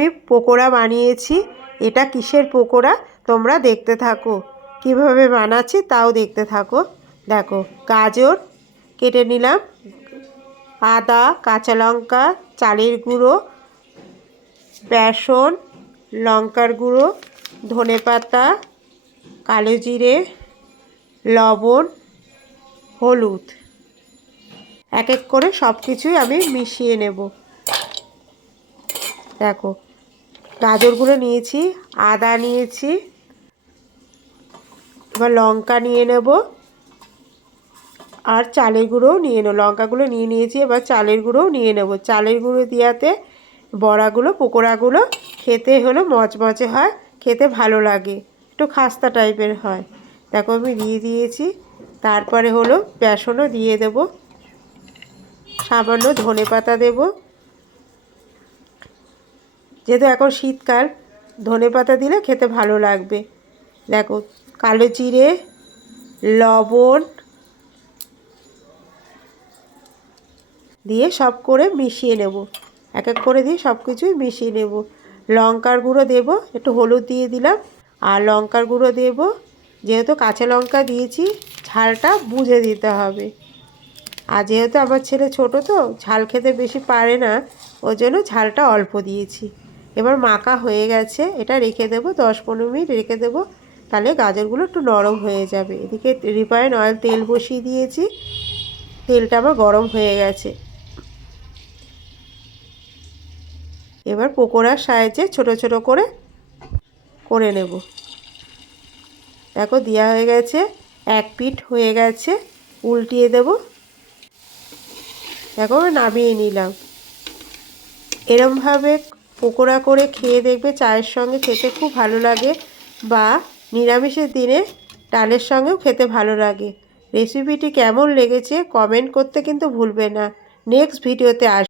আমি পকোড়া বানিয়েছি। এটা কিসের পকোড়া তোমরা দেখতে থাকো, কিভাবে বানাচ্ছি তাও দেখতে থাকো। দেখো, গাজর কেটে নিলাম, আদা, কাঁচা লঙ্কা, চালের গুঁড়ো, বেসন, লঙ্কার গুঁড়ো, ধনেপাতা, কালো জিরে, লবণ, হলুদ, এক এক করে সব কিছুই আমি মিশিয়ে নেব। দেখো, গাজরগুলো নিয়েছি, আদা নিয়েছি, এবার লঙ্কা নিয়ে নেব, আর চালের গুঁড়োও নিয়ে নেব। লঙ্কাগুলো নিয়ে নিয়েছি, এবার চালের গুঁড়োও নিয়ে নেব। চালের গুঁড়ো দেওয়াতে বড়াগুলো, পকোড়াগুলো খেতে হলো মচমচে হয়, খেতে ভালো লাগে, একটু খাস্তা টাইপের হয়। দেখো, আমি দিয়ে দিয়েছি। তারপরে হলো বেসনও দিয়ে দেব, সামান্য ধনেপাতা দেব, যেহেতু এখন শীতকাল ধনেপাতা দিলে খেতে ভালো লাগবে। দেখো, কালো জিরে, লবণ দিয়ে সব করে মিশিয়ে নেব, এক এক করে দিয়ে সব কিছুই মিশিয়ে নেব। লঙ্কার গুঁড়ো দেব, একটু হলুদ দিয়ে দিলাম, আর লঙ্কার গুঁড়ো দেব। যেহেতু কাঁচা লঙ্কা দিয়েছি, ঝালটা বুঝে দিতে হবে। আর যেহেতু আমার ছেলে ছোট, তো ঝাল খেতে বেশি পারে না, ওই জন্য ঝালটা অল্প দিয়েছি। এবার মাখা হয়ে গেছে, এটা রেখে দেবো, 10-15 মিনিট রেখে দেবো, তাহলে গাজরগুলো একটু নরম হয়ে যাবে। এদিকে রিফাইন অয়েল তেল বসিয়ে দিয়েছি, তেলটা আমার গরম হয়ে গেছে। এবার পকোড়ার সাহায্যে ছোট ছোট করে নেব। দেখো, দেওয়া হয়ে গেছে, এক পিঠ হয়ে গেছে, উল্টিয়ে দেব। দেখো, নামিয়ে নিলাম। এরমভাবে পকোড়া করে খেয়ে দেখবে, চায়ের সঙ্গে খেতে খুব ভালো লাগে, বা নিরামিষের দিনে ডালের সঙ্গেও খেতে ভালো লাগে। রেসিপিটি কেমন লেগেছে কমেন্ট করতে কিন্তু ভুলবে না। নেক্সট ভিডিওতে